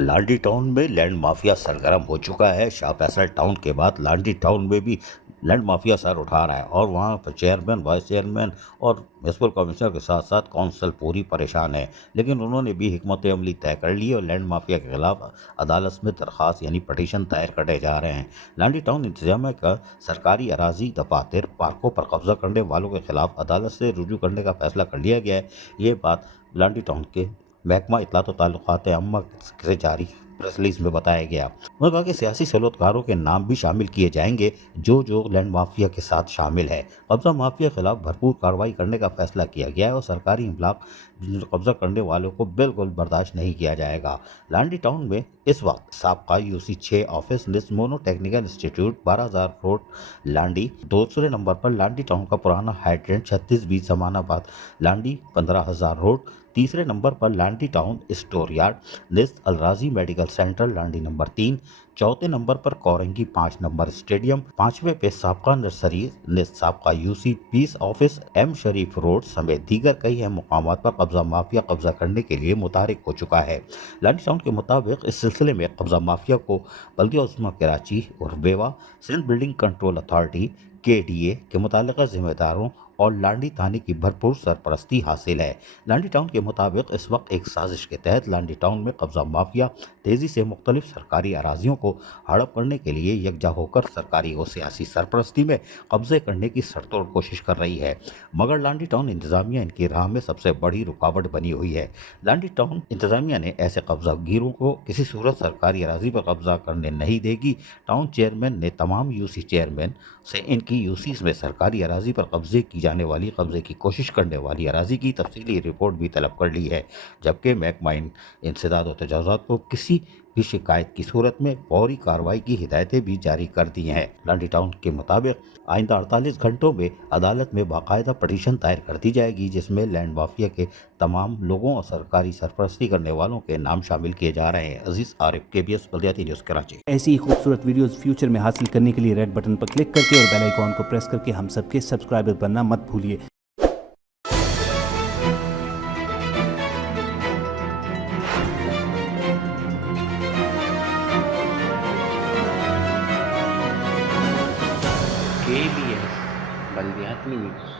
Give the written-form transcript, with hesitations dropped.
लांडी town में land mafia सरगर्म हो चुका है। शाह फैसल टाउन के बाद लांडी टाउन में भी लैंड माफिया सर उठा रहा है और वहाँ पर चेयरमैन, वाइस चेयरमैन और म्यूनसिपल कमिश्नर के साथ साथ काउंसिल पूरी परेशान है। लेकिन उन्होंने भी हिकमत अमली तय कर ली और लैंड माफिया के खिलाफ अदालत में दरख्वास्त यानी पटिशन दायर करे जा रहे हैं। लांडी टाउन इंतजामिया का सरकारी अराजी, दफातर, पार्कों पर कब्जा करने वालों के खिलाफ अदालत से रुजू करने का फैसला कर लिया गया है। ये बात लांडी टाउन के महकमा इत्तलात व ताल्लुकात अम्मा से जारी प्रेस रिलीज में बताया गया। उन्होंने कहा कि सियासी सलोतकारों के नाम भी शामिल किए जाएंगे जो लैंड माफिया के साथ शामिल है। कब्जा माफिया के खिलाफ भरपूर कार्रवाई करने का फैसला किया गया है और सरकारी इमलाक कब्जा करने वालों को बिल्कुल बर्दाश्त नहीं किया जाएगा। लांडी टाउन में इस वक्त साबका यूसी 6 ऑफिस, निस्ट मोनो टेक्निकल इंस्टीट्यूट, 12,000 रोड लांडी, दूसरे नंबर पर लांडी टाउन का पुराना हाइड्रेंट 3620 जमानाबाद लांडी, 15,000 रोड, तीसरे नंबर पर लांडी टाउन स्टोर यार्ड, निस्त Alrazi medical centre Landhi number 3, चौथे नंबर पर कोरंगी 5 नंबर स्टेडियम, पांचवें पे साबका नर्सरी, निस्त साबका यूसी 20 ऑफिस, एम शरीफ रोड समेत दीगर कई अहम मुकामात पर कब्जा माफिया कब्जा करने के लिए मुतहरिक हो चुका है। लांडी टाउन के मुताबिक इस सिलसिले में कब्जा माफिया को बल्दिया उस्मा कराची और बेवा, Sindh building control authority KDA के मुतालिका जिम्मेदारों और लांडी थाने की भरपूर सरपरस्ती हासिल है। लांडी टाउन के मुताबिक इस वक्त एक साजिश के तहत लांडी टाउन में कब्जा माफिया तेजी से मुख्तलिफ सरकारी अराजियों को हड़प करने के लिए यकजा होकर सरकारी और सियासी सरपरस्ती में कब्जे करने की सरतोड़ कोशिश कर रही है, मगर लांडी टाउन इंतजामिया इनकी राह में सबसे बड़ी रुकावट बनी हुई है। लांडी टाउन इंतजामिया ने ऐसे कब्जागिरों को किसी सूरत सरकारी अराजी पर कब्जा करने नहीं देगी। टाउन चेयरमैन ने तमाम यूसी चेयरमैन से इनकी यूसीज में सरकारी अराजी पर कब्जे की कोशिश करने वाली अराजी की तफसीली रिपोर्ट भी तलब कर ली है, जबकि महकमा इंसदाद और तजावुज़ात को किसी भी शिकायत की सूरत में फौरी कार्रवाई की हिदायतें भी जारी कर दी हैं। लांडी टाउन के मुताबिक आइंदा 48 घंटों में अदालत में बाकायदा पटिशन दायर कर दी जाएगी, जिसमें लैंड माफिया के तमाम लोगों और सरकारी सरपरस्ती करने वालों के नाम शामिल किए जा रहे हैं। अजीज आरिफ, KBS बल्दियाती न्यूज़ कराची। ऐसी ही खूबसूरत वीडियोस फ्यूचर में हासिल करने के लिए रेड बटन पर क्लिक करके और बेल आइकॉन को प्रेस करके हम सबके सब्सक्राइबर बनना मत भूलिए। KBS बल्दियाती न्यूज़।